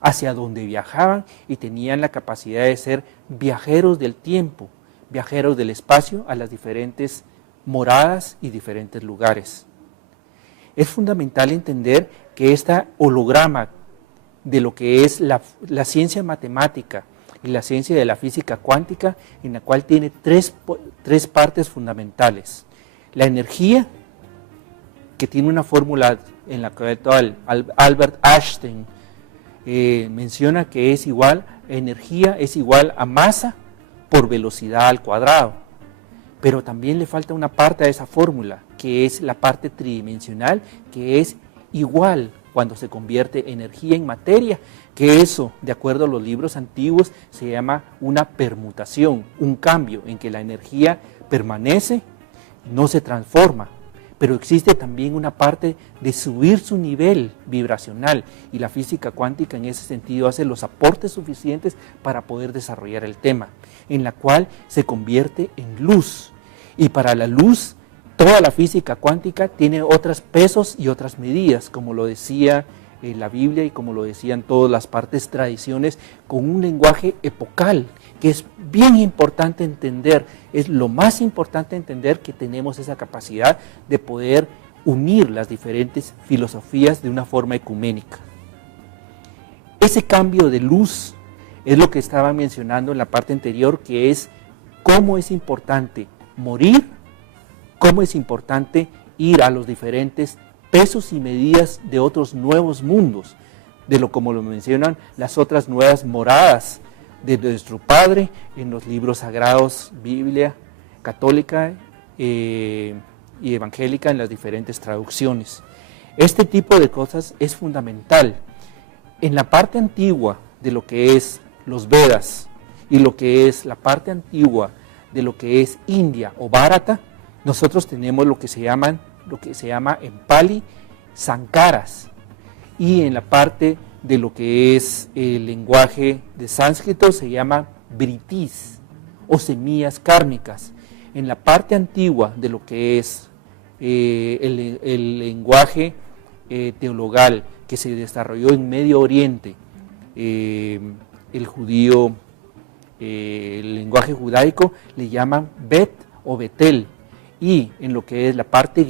hacia donde viajaban y tenían la capacidad de ser viajeros del tiempo, viajeros del espacio a las diferentes moradas y diferentes lugares. Es fundamental entender que este holograma de lo que es la ciencia matemática y la ciencia de la física cuántica, en la cual tiene tres partes fundamentales. La energía, que tiene una fórmula en la cual Albert Einstein menciona que es igual, energía es igual a masa por velocidad al cuadrado. Pero también le falta una parte a esa fórmula, que es la parte tridimensional, que es igual cuando se convierte energía en materia, que eso, de acuerdo a los libros antiguos, se llama una permutación, un cambio en que la energía permanece, no se transforma. Pero existe también una parte de subir su nivel vibracional, y la física cuántica en ese sentido hace los aportes suficientes para poder desarrollar el tema, en la cual se convierte en luz. Y para la luz, toda la física cuántica tiene otros pesos y otras medidas, como lo decía la Biblia y como lo decían todas las partes tradiciones, con un lenguaje epocal, que es bien importante entender. Es lo más importante entender que tenemos esa capacidad de poder unir las diferentes filosofías de una forma ecuménica. Ese cambio de luz es lo que estaba mencionando en la parte anterior, que es cómo es importante morir, cómo es importante ir a los diferentes pesos y medidas de otros nuevos mundos, de lo como lo mencionan las otras nuevas moradas de nuestro Padre en los libros sagrados, Biblia católica y evangélica en las diferentes traducciones. Este tipo de cosas es fundamental. En la parte antigua de lo que es los Vedas y lo que es la parte antigua de lo que es India o Bharata, nosotros tenemos lo que se llama en Pali Sankaras, y en la parte de lo que es el lenguaje de sánscrito se llama Vritis o semillas kármicas. En la parte antigua de lo que es el lenguaje teologal que se desarrolló en Medio Oriente, el judío, el lenguaje judaico le llaman Bet o Betel, y en lo que es la parte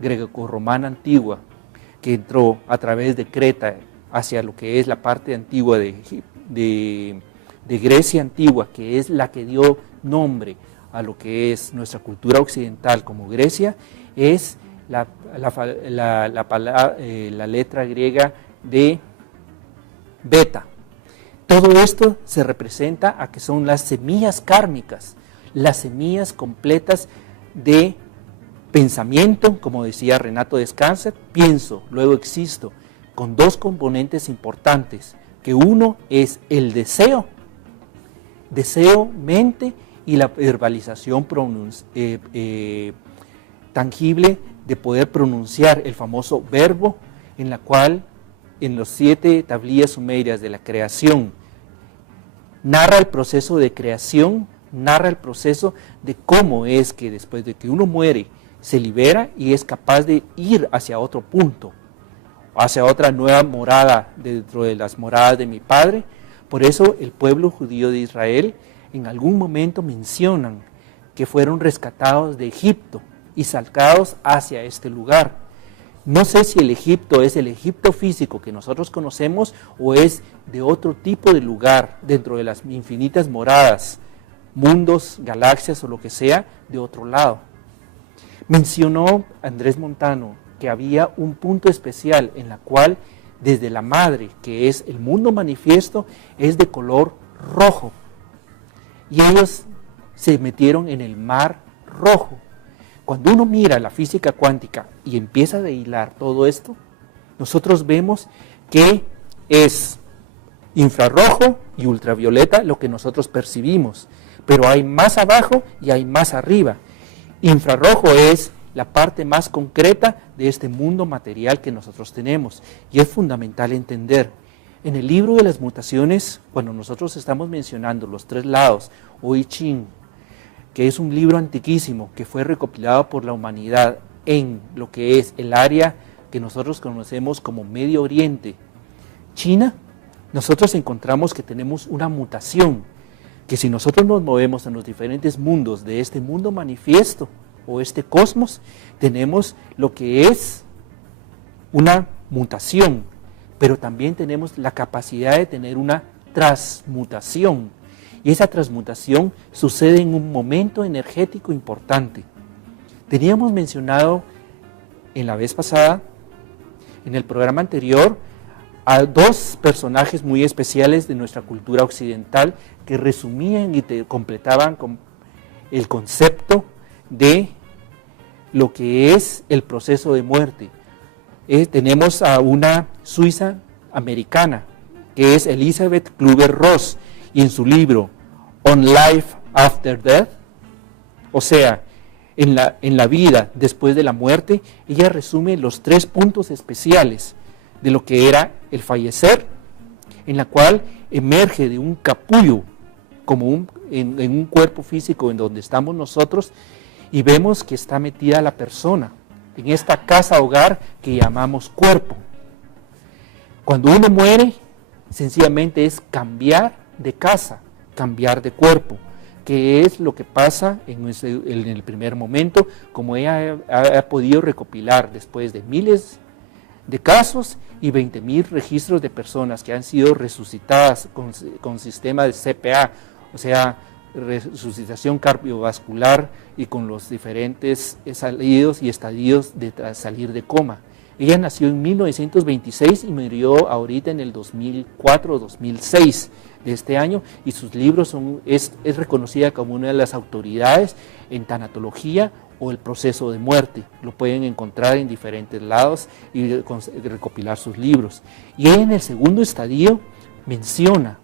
greco-romana antigua, que entró a través de Creta hacia lo que es la parte antigua de Grecia antigua, que es la que dio nombre a lo que es nuestra cultura occidental como Grecia, es la letra griega de beta. Todo esto se representa a que son las semillas kármicas, las semillas completas de pensamiento, como decía Renato Descanser, pienso, luego existo, con dos componentes importantes, que uno es el deseo, mente, y la verbalización tangible de poder pronunciar el famoso verbo, en la cual en los 7 tablillas sumerias de la creación narra el proceso de creación, narra el proceso de cómo es que después de que uno muere se libera y es capaz de ir hacia otro punto, hacia otra nueva morada dentro de las moradas de mi Padre. Por eso el pueblo judío de Israel en algún momento mencionan que fueron rescatados de Egipto y sacados hacia este lugar. No sé si el Egipto es el Egipto físico que nosotros conocemos o es de otro tipo de lugar dentro de las infinitas moradas, mundos, galaxias o lo que sea, de otro lado. Mencionó Andrés Montano que había un punto especial en la cual desde la madre, que es el mundo manifiesto, es de color rojo. Y ellos se metieron en el mar rojo. Cuando uno mira la física cuántica y empieza a hilar todo esto, nosotros vemos que es infrarrojo y ultravioleta lo que nosotros percibimos, pero hay más abajo y hay más arriba. Infrarrojo es la parte más concreta de este mundo material que nosotros tenemos, y es fundamental entender. En el libro de las mutaciones, cuando nosotros estamos mencionando los 3 lados, o I Ching, que es un libro antiquísimo que fue recopilado por la humanidad en lo que es el área que nosotros conocemos como Medio Oriente, China, nosotros encontramos que tenemos una mutación, que si nosotros nos movemos en los diferentes mundos de este mundo manifiesto o este cosmos, tenemos lo que es una mutación, pero también tenemos la capacidad de tener una transmutación. Y esa transmutación sucede en un momento energético importante. Teníamos mencionado en la vez pasada, en el programa anterior, a dos personajes muy especiales de nuestra cultura occidental que resumían y te completaban con el concepto de lo que es el proceso de muerte. Tenemos a una suiza americana, que es Elizabeth Kübler-Ross, y en su libro On Life After Death, o sea, en la vida después de la muerte, ella resume los 3 puntos especiales de lo que era el fallecer, en la cual emerge de un capullo, como en un cuerpo físico en donde estamos nosotros, y vemos que está metida la persona en esta casa hogar que llamamos cuerpo. Cuando uno muere, sencillamente es cambiar de casa, cambiar de cuerpo, que es lo que pasa en el primer momento, como ella ha podido recopilar después de miles de casos y 20,000 registros de personas que han sido resucitadas con sistema de CPA, o sea, resucitación cardiovascular, y con los diferentes salidos y estadios de salir de coma. Ella nació en 1926 y murió ahorita en el 2004 o 2006 de este año, y sus libros es reconocida como una de las autoridades en tanatología o el proceso de muerte. Lo pueden encontrar en diferentes lados y recopilar sus libros. Y ella en el segundo estadio menciona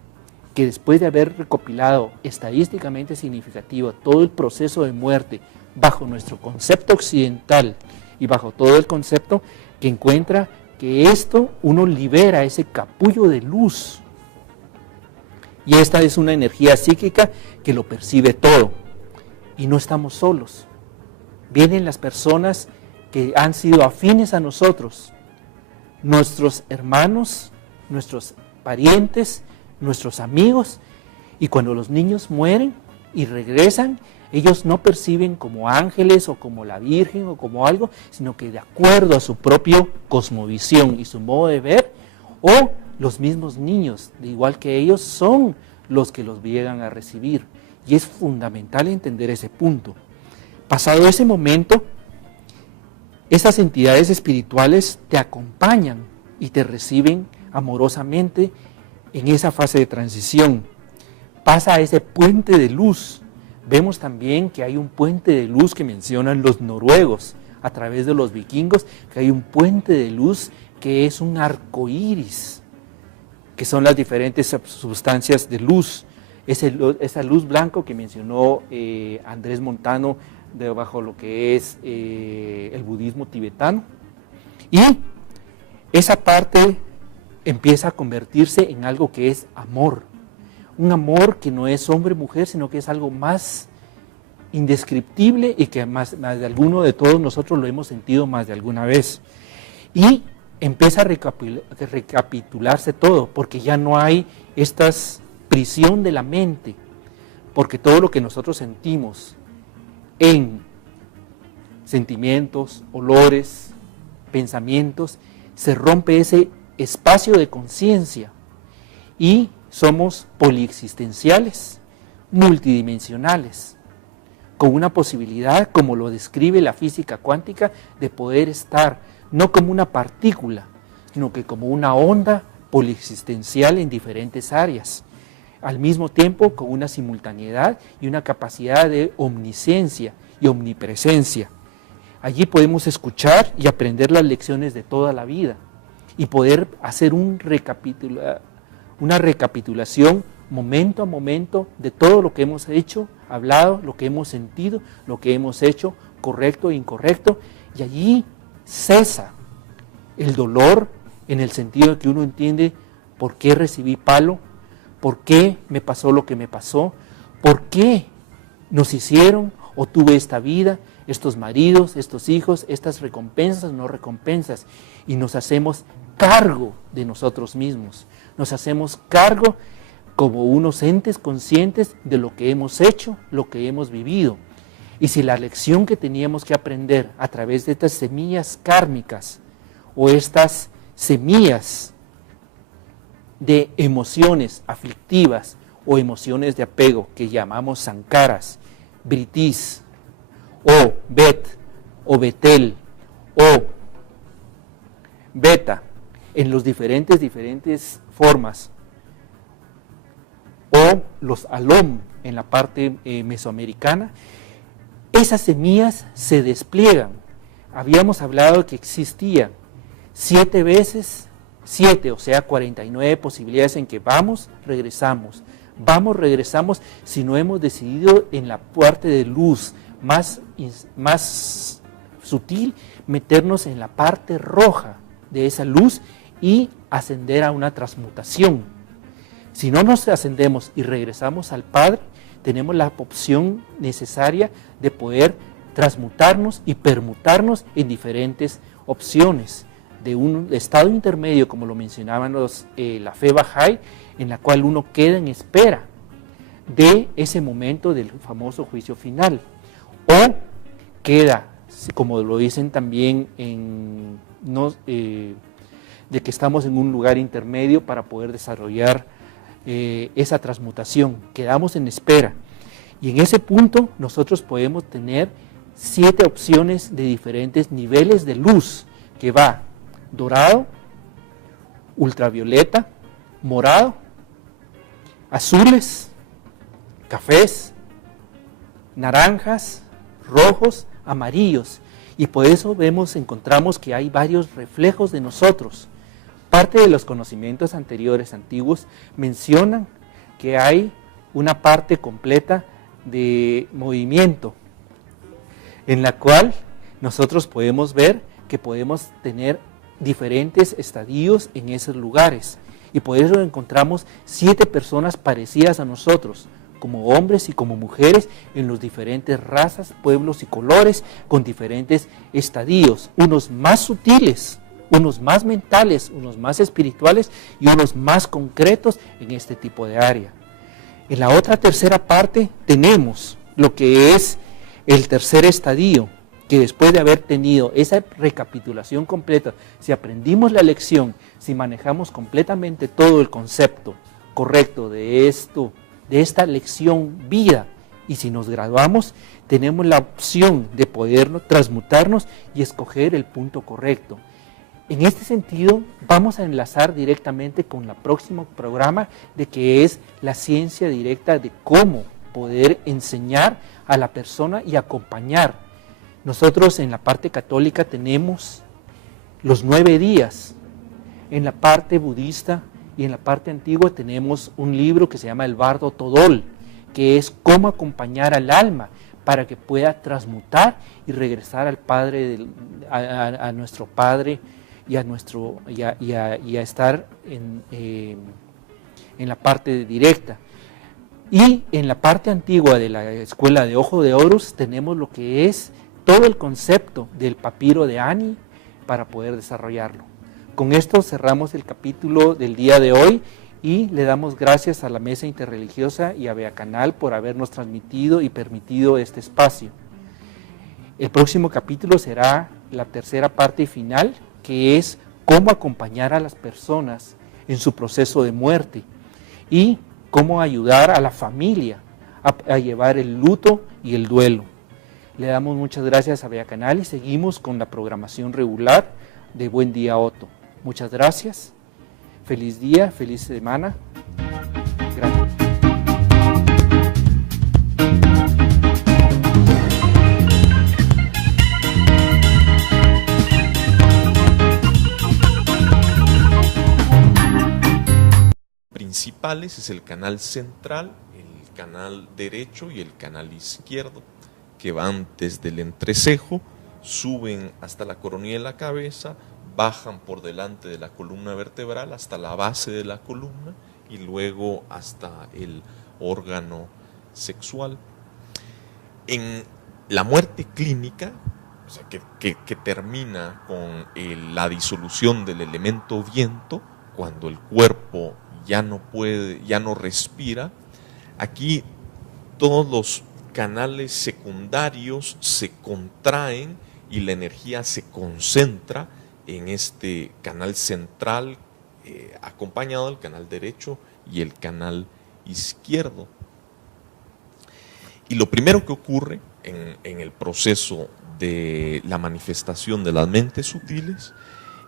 que después de haber recopilado estadísticamente significativo todo el proceso de muerte bajo nuestro concepto occidental y bajo todo el concepto, que encuentra que esto uno libera ese capullo de luz, y esta es una energía psíquica que lo percibe todo, y no estamos solos. Vienen las personas que han sido afines a nosotros, nuestros hermanos, nuestros parientes, nuestros amigos, y cuando los niños mueren y regresan, ellos no perciben como ángeles o como la Virgen o como algo, sino que de acuerdo a su propia cosmovisión y su modo de ver, o los mismos niños, de igual que ellos, son los que los llegan a recibir. Y es fundamental entender ese punto. Pasado ese momento, esas entidades espirituales te acompañan y te reciben amorosamente en esa fase de transición. Pasa a ese puente de luz. Vemos también que hay un puente de luz que mencionan los noruegos a través de los vikingos, que hay un puente de luz que es un arco iris, que son las diferentes sustancias de luz. Esa luz blanco que mencionó Andrés Montano bajo lo que es el budismo tibetano. Y esa parte empieza a convertirse en algo que es amor. Un amor que no es hombre-mujer, sino que es algo más indescriptible y que más de alguno de todos nosotros lo hemos sentido más de alguna vez. Y empieza a recapitularse todo, porque ya no hay esta prisión de la mente, porque todo lo que nosotros sentimos en sentimientos, olores, pensamientos, se rompe ese espacio de conciencia y somos poliexistenciales, multidimensionales, con una posibilidad, como lo describe la física cuántica, de poder estar no como una partícula, sino que como una onda poliexistencial en diferentes áreas, al mismo tiempo con una simultaneidad y una capacidad de omnisciencia y omnipresencia. Allí podemos escuchar y aprender las lecciones de toda la vida y poder hacer una recapitulación momento a momento de todo lo que hemos hecho, hablado, lo que hemos sentido, lo que hemos hecho, correcto e incorrecto, y allí cesa el dolor en el sentido de que uno entiende por qué recibí palo, por qué me pasó lo que me pasó, por qué nos hicieron o tuve esta vida, estos maridos, estos hijos, estas recompensas, no recompensas, y nos hacemos cargo de nosotros mismos, nos hacemos cargo como unos entes conscientes de lo que hemos hecho, lo que hemos vivido. Y si la lección que teníamos que aprender a través de estas semillas kármicas o estas semillas de emociones aflictivas o emociones de apego que llamamos sankaras, britis o bet o betel o beta, en los diferentes formas, o los alom en la parte mesoamericana, esas semillas se despliegan. Habíamos hablado que existían 7 veces 7, o sea 49 posibilidades en que vamos, regresamos, si no hemos decidido en la parte de luz más sutil, meternos en la parte roja de esa luz y ascender a una transmutación. Si no nos ascendemos y regresamos al Padre, tenemos la opción necesaria de poder transmutarnos y permutarnos en diferentes opciones de un estado intermedio, como lo mencionaban la fe Bahá'í, en la cual uno queda en espera de ese momento del famoso juicio final, o queda, como lo dicen también, de que estamos en un lugar intermedio para poder desarrollar esa transmutación. Quedamos en espera, y en ese punto nosotros podemos tener 7 opciones de diferentes niveles de luz, que va dorado, ultravioleta, morado, azules, cafés, naranjas, rojos, amarillos, y por eso encontramos que hay varios reflejos de nosotros. Parte de los conocimientos anteriores, antiguos, mencionan que hay una parte completa de movimiento, en la cual nosotros podemos ver que podemos tener diferentes estadios en esos lugares, y por eso encontramos 7 personas parecidas a nosotros, como hombres y como mujeres, en las diferentes razas, pueblos y colores, con diferentes estadios, unos más sutiles, unos más mentales, unos más espirituales y unos más concretos en este tipo de área. En la otra tercera parte tenemos lo que es el tercer estadio, que después de haber tenido esa recapitulación completa, si aprendimos la lección, si manejamos completamente todo el concepto correcto de esta lección vida, y si nos graduamos, tenemos la opción de poder transmutarnos y escoger el punto correcto. En este sentido, vamos a enlazar directamente con el próximo programa, de que es la ciencia directa de cómo poder enseñar a la persona y acompañar. Nosotros en la parte católica tenemos los 9 días, en la parte budista y en la parte antigua tenemos un libro que se llama El Bardo Todol, que es cómo acompañar al alma para que pueda transmutar y regresar al Padre, a nuestro Padre, y a estar en la parte directa. Y en la parte antigua de la escuela de Ojo de Horus tenemos lo que es todo el concepto del papiro de Ani para poder desarrollarlo. Con esto cerramos el capítulo del día de hoy y le damos gracias a la Mesa Interreligiosa y a Beacanal por habernos transmitido y permitido este espacio. El próximo capítulo será la tercera parte y final, que es cómo acompañar a las personas en su proceso de muerte y cómo ayudar a la familia a llevar el luto y el duelo. Le damos muchas gracias a Beacanal y seguimos con la programación regular de Buen Día Otto. Muchas gracias, feliz día, feliz semana. Gracias. Principales es el canal central, el canal derecho y el canal izquierdo, que van desde el entrecejo, suben hasta la coronilla de la cabeza, bajan por delante de la columna vertebral hasta la base de la columna y luego hasta el órgano sexual. En la muerte clínica, o sea, que termina con la disolución del elemento viento, cuando el cuerpo ya no puede, ya no respira, aquí todos los canales secundarios se contraen y la energía se concentra en este canal central, acompañado del canal derecho y el canal izquierdo. Y lo primero que ocurre en el proceso de la manifestación de las mentes sutiles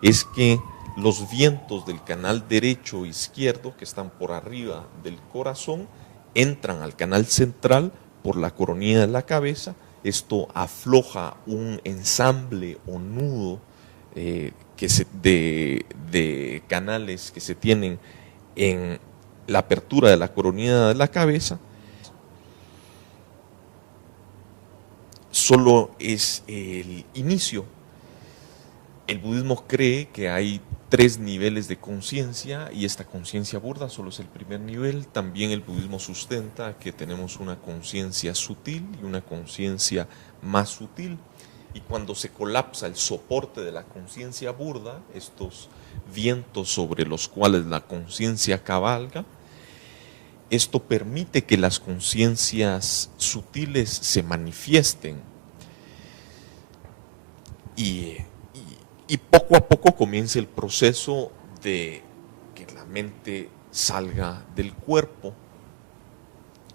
es que los vientos del canal derecho o izquierdo que están por arriba del corazón entran al canal central por la coronilla de la cabeza. Esto afloja un ensamble o nudo de canales que se tienen en la apertura de la coronilla de la cabeza. Solo es el inicio. El budismo cree que hay 3 niveles de conciencia y esta conciencia burda solo es el primer nivel. También el budismo sustenta que tenemos una conciencia sutil y una conciencia más sutil. Y cuando se colapsa el soporte de la conciencia burda, estos vientos sobre los cuales la conciencia cabalga, esto permite que las conciencias sutiles se manifiesten y poco a poco comienza el proceso de que la mente salga del cuerpo.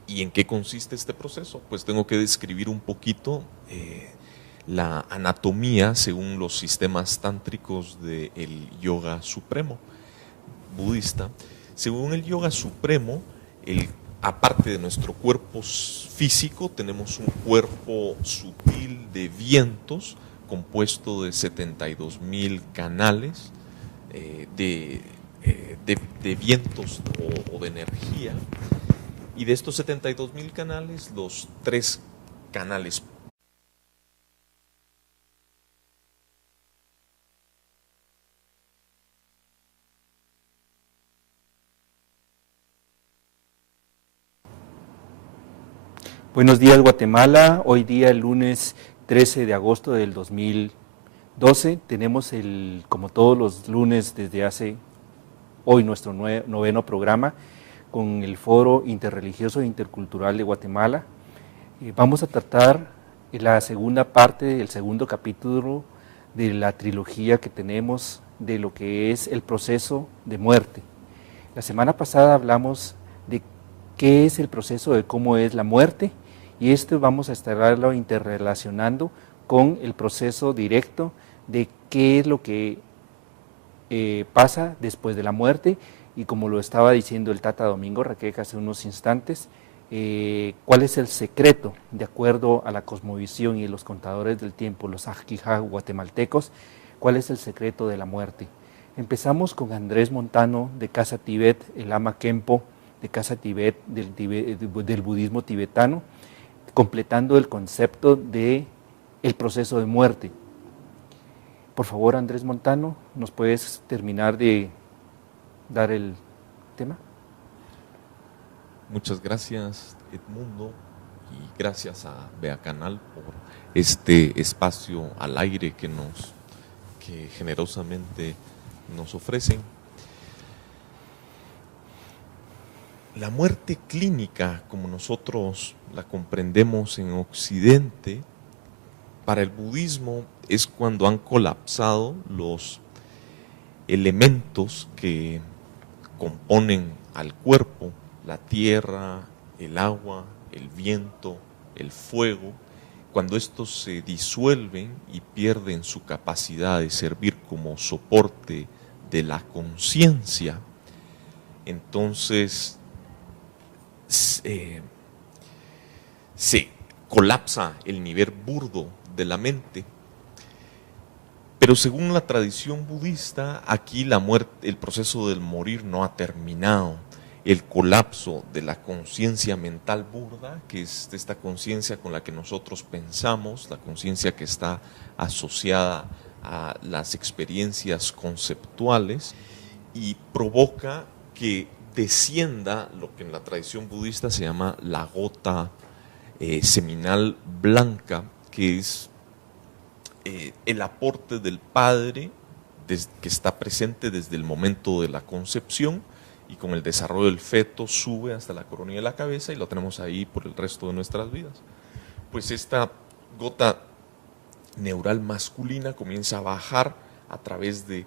¿Y en qué consiste este proceso? Pues tengo que describir un poquito la anatomía según los sistemas tántricos del yoga supremo budista. Según el yoga supremo, aparte de nuestro cuerpo físico, tenemos un cuerpo sutil de vientos compuesto de 72,000 canales de vientos o de energía. Y de estos 72,000 canales, los 3 canales Buenos días, Guatemala. Hoy día, el lunes 13 de agosto del 2012, tenemos como todos los lunes desde hace hoy nuestro noveno programa con el Foro Interreligioso e Intercultural de Guatemala. Vamos a tratar la segunda parte del segundo capítulo de la trilogía que tenemos de lo que es el proceso de muerte. La semana pasada hablamos de qué es el proceso, de cómo es la muerte, y esto vamos a estarlo interrelacionando con el proceso directo de qué es lo que pasa después de la muerte, y como lo estaba diciendo el Tata Domingo Raqueca hace unos instantes, cuál es el secreto, de acuerdo a la cosmovisión y los contadores del tiempo, los Ajquija guatemaltecos, cuál es el secreto de la muerte. Empezamos con Andrés Montano de Casa Tibet, el Lama Khenpo de Casa Tibet, del budismo tibetano, completando el concepto de el proceso de muerte. Por favor, Andrés Montano, ¿nos puedes terminar de dar el tema? Muchas gracias, Edmundo, y gracias a Bea Canal por este espacio al aire que generosamente nos ofrecen. La muerte clínica, como nosotros la comprendemos en Occidente, para el budismo es cuando han colapsado los elementos que componen al cuerpo, la tierra, el agua, el viento, el fuego. Cuando estos se disuelven y pierden su capacidad de servir como soporte de la conciencia, entonces se colapsa el nivel burdo de la mente. Pero según la tradición budista, aquí la muerte, el proceso del morir no ha terminado. El colapso de la conciencia mental burda, que es esta conciencia con la que nosotros pensamos, la conciencia que está asociada a las experiencias conceptuales, y provoca que descienda lo que en la tradición budista se llama la gota seminal blanca, que es el aporte del Padre que está presente desde el momento de la concepción, y con el desarrollo del feto sube hasta la coronilla de la cabeza y lo tenemos ahí por el resto de nuestras vidas. Pues esta gota neural masculina comienza a bajar a través del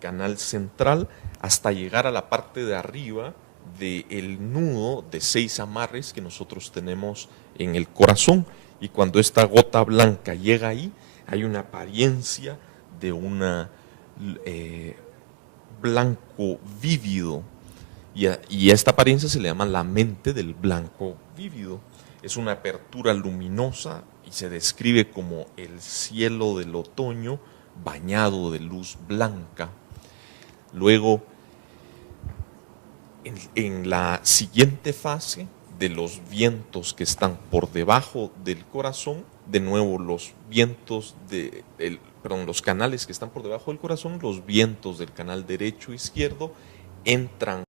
canal central hasta llegar a la parte de arriba del nudo de 6 amarres que nosotros tenemos en el corazón, y cuando esta gota blanca llega ahí, hay una apariencia de una blanco vívido, y a esta apariencia se le llama la mente del blanco vívido. Es una apertura luminosa y se describe como el cielo del otoño bañado de luz blanca. Luego, en la siguiente fase de los vientos que están por debajo del corazón, de nuevo los canales que están por debajo del corazón, los vientos del canal derecho e izquierdo entran